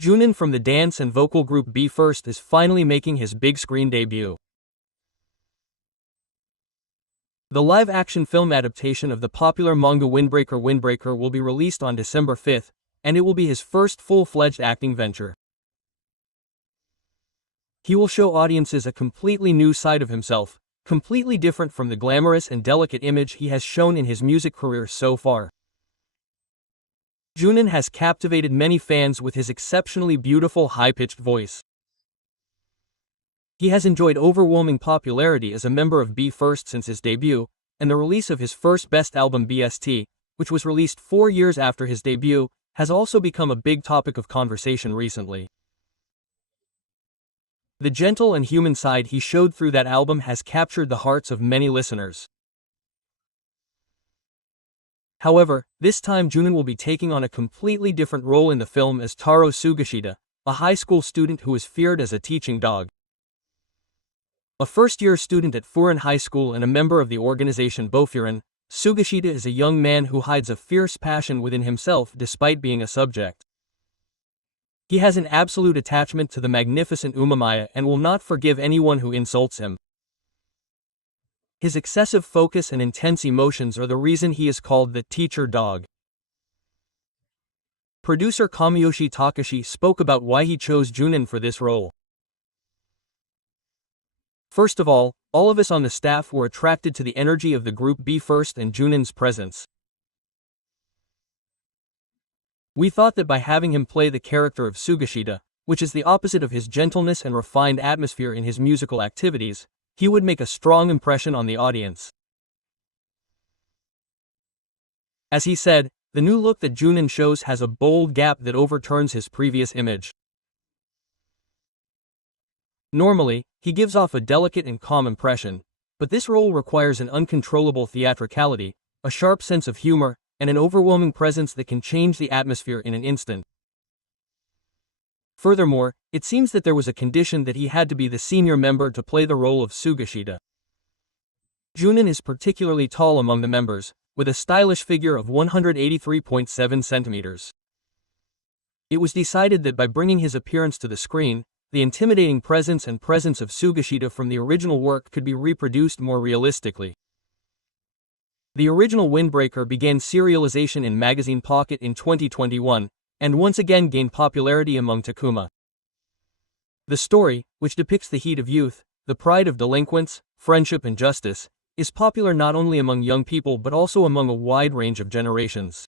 Junon from the dance and vocal group Be First is finally making his big screen debut. The live-action film adaptation of the popular manga Windbreaker will be released on December 5th, and it will be his first full-fledged acting venture. He will show audiences a completely new side of himself, completely different from the glamorous and delicate image he has shown in his music career so far. Junon has captivated many fans with his exceptionally beautiful high-pitched voice. He has enjoyed overwhelming popularity as a member of Be First since his debut, and the release of his first best album BST, which was released 4 years after his debut, has also become a big topic of conversation recently. The gentle and human side he showed through that album has captured the hearts of many listeners. However, this time Junon will be taking on a completely different role in the film as Taro Sugashita, a high school student who is feared as a teaching dog. A first-year student at Furin High School and a member of the organization Bofurin, Sugashita is a young man who hides a fierce passion within himself despite being a subject. He has an absolute attachment to the magnificent Umamiya and will not forgive anyone who insults him. His excessive focus and intense emotions are the reason he is called the teacher dog. Producer Kamiyoshi Takashi spoke about why he chose Junon for this role. First of all of us on the staff were attracted to the energy of the group Be First and Junon's presence. We thought that by having him play the character of Sugashita, which is the opposite of his gentleness and refined atmosphere in his musical activities, he would make a strong impression on the audience. As he said, the new look that Junon shows has a bold gap that overturns his previous image. Normally, he gives off a delicate and calm impression, but this role requires an uncontrollable theatricality, a sharp sense of humor, and an overwhelming presence that can change the atmosphere in an instant. Furthermore, it seems that there was a condition that he had to be the senior member to play the role of Sugashita. Junon is particularly tall among the members, with a stylish figure of 183.7 centimeters. It was decided that by bringing his appearance to the screen, the intimidating presence of Sugashita from the original work could be reproduced more realistically. The original Windbreaker began serialization in Magazine Pocket in 2021, and once again gained popularity among Takuma. The story, which depicts the heat of youth, the pride of delinquents, friendship and justice, is popular not only among young people but also among a wide range of generations.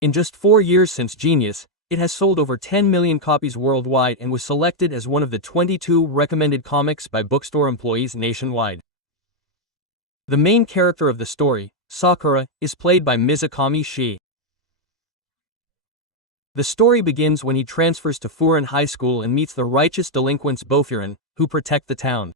In just 4 years since Genius, it has sold over 10 million copies worldwide and was selected as one of the 22 recommended comics by bookstore employees nationwide. The main character of the story, Sakura, is played by Mizukami Shi. The story begins when he transfers to Furin High School and meets the righteous delinquents Bofurin, who protect the town.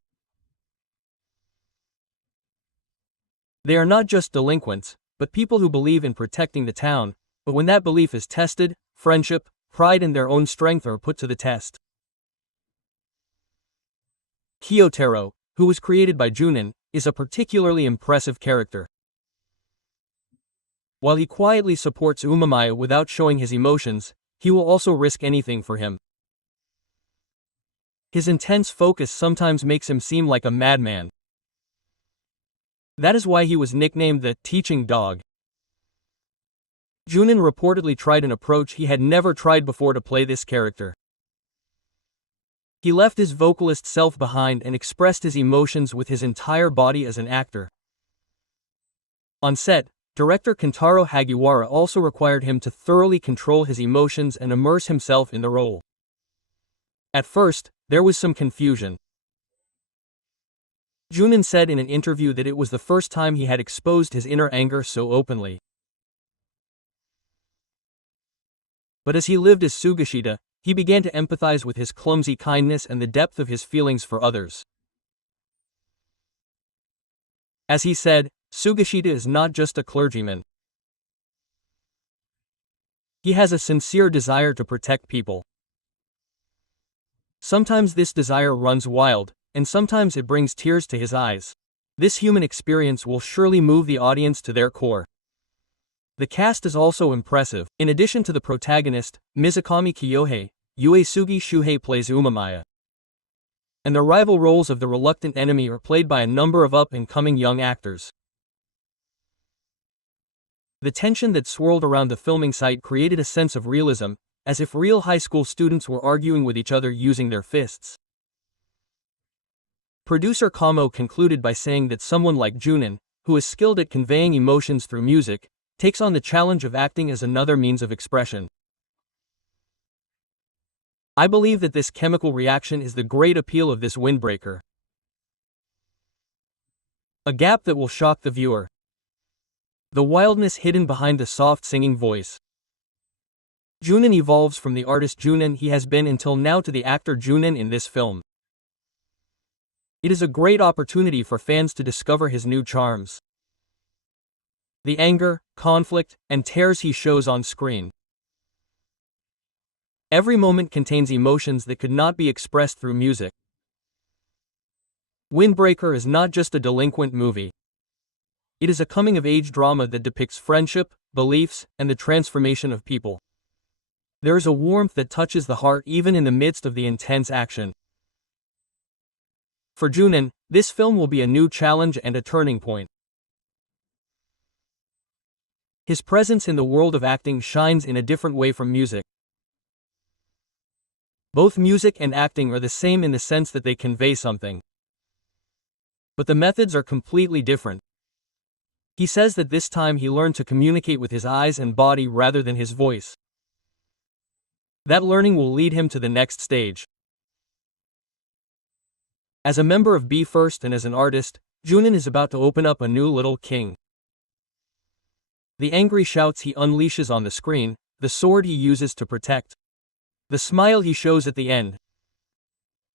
They are not just delinquents, but people who believe in protecting the town, but when that belief is tested, friendship, pride and their own strength are put to the test. Kyotaro, who was created by Junon, is a particularly impressive character. While he quietly supports Umamiya without showing his emotions, he will also risk anything for him. His intense focus sometimes makes him seem like a madman. That is why he was nicknamed the teaching dog. Junon reportedly tried an approach he had never tried before to play this character. He left his vocalist self behind and expressed his emotions with his entire body as an actor. On set, director Kentaro Hagiwara also required him to thoroughly control his emotions and immerse himself in the role. At first, there was some confusion. Junon said in an interview that it was the first time he had exposed his inner anger so openly. But as he lived as Sugashita, he began to empathize with his clumsy kindness and the depth of his feelings for others. As he said, Sugashita is not just a clergyman. He has a sincere desire to protect people. Sometimes this desire runs wild, and sometimes it brings tears to his eyes. This human experience will surely move the audience to their core. The cast is also impressive. In addition to the protagonist, Mizukami Kiyohei, Uesugi Shuhei plays Umamiya. And the rival roles of the reluctant enemy are played by a number of up-and-coming young actors. The tension that swirled around the filming site created a sense of realism, as if real high school students were arguing with each other using their fists. Producer Kamo concluded by saying that someone like Junon, who is skilled at conveying emotions through music, takes on the challenge of acting as another means of expression. I believe that this chemical reaction is the great appeal of this windbreaker. A gap that will shock the viewer. The wildness hidden behind the soft singing voice. Junon evolves from the artist Junon he has been until now to the actor Junon in this film. It is a great opportunity for fans to discover his new charms. The anger, conflict, and tears he shows on screen. Every moment contains emotions that could not be expressed through music. Windbreaker is not just a delinquent movie. It is a coming-of-age drama that depicts friendship, beliefs, and the transformation of people. There is a warmth that touches the heart even in the midst of the intense action. For Junon, this film will be a new challenge and a turning point. His presence in the world of acting shines in a different way from music. Both music and acting are the same in the sense that they convey something. But the methods are completely different. He says that this time he learned to communicate with his eyes and body rather than his voice. That learning will lead him to the next stage. As a member of BE:FIRST and as an artist, Junon is about to open up a new little king. The angry shouts he unleashes on the screen, the sword he uses to protect, the smile he shows at the end.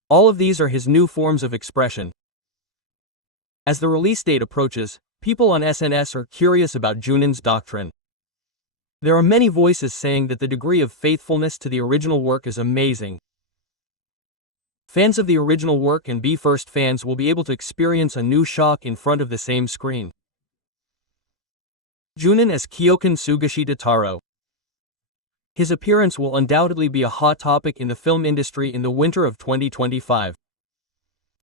All of these are his new forms of expression. As the release date approaches, people on SNS are curious about Junon's doctrine. There are many voices saying that the degree of faithfulness to the original work is amazing. Fans of the original work and BE:FIRST fans will be able to experience a new shock in front of the same screen. Junon as Kyokan Sugashita Taro. His appearance will undoubtedly be a hot topic in the film industry in the winter of 2025.